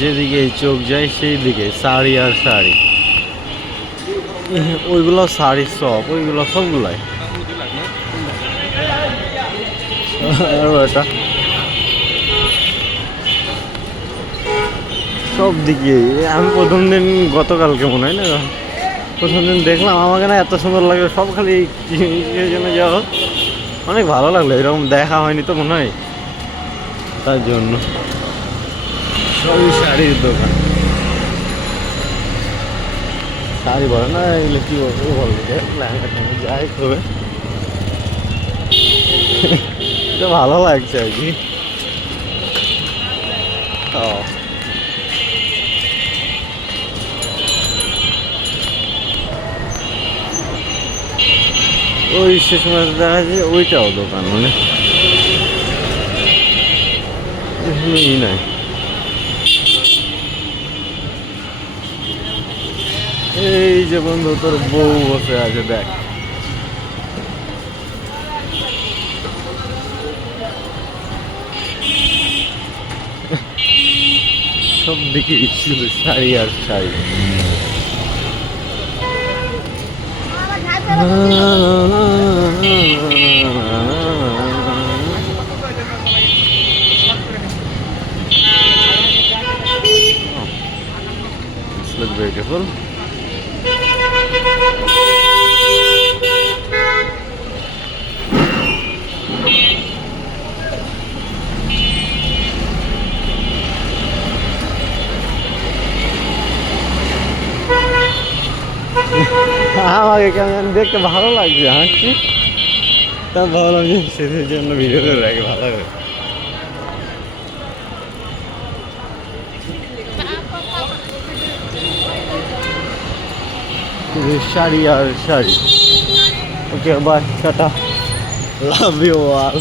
যেদিকে চোখ যায় সেই দিকে শাড়ি আর শাড়ি। ওইগুলো শাড়ি সব, ওইগুলো সবগুলাই। আর এটা সব দিকে। আমি প্রথম দিন গতকালকে মনে হয় না, প্রথম দিন দেখলাম, আমাকে না এত সুন্দর লাগলো, সব খালি জন্য যাওয়া। অনেক ভালো লাগলো, এরকম দেখা হয়নি তো মনে হয়, তার জন্য। সবই শাড়ির দোকান, শাড়ি বলে না এগুলো, কি বলবো বলবো, লেহেঙ্গা টেঙ্গা যাই হবে। তো ভালো লাগছে আর কি। ও ওই শেষ মাস দেখা যাচ্ছে ওইটাও দোকান, মানে নাই। এই যে বন্ধু তোর বউ বসে আছে, দেখ। সব দিকে শুধু শাড়ি আর শাড়ি। This looks beautiful. আমাকে কেমন দেখতে ভালো লাগছে, হাসছি। তা ভাবলাম যে সেদের জন্য ভিডিও করে রাখি, ভালো হবে। শাড়ি আর sari. Okay bye, tata, love you all.